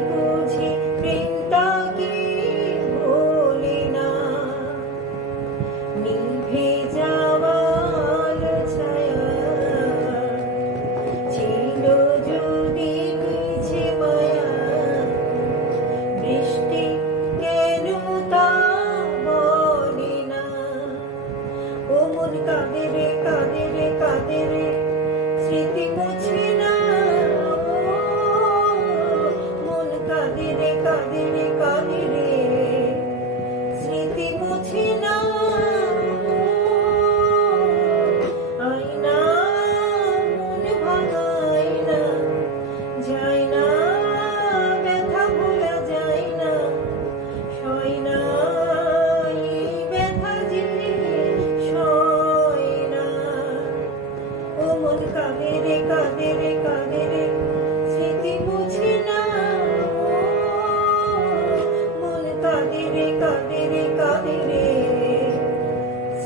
不停你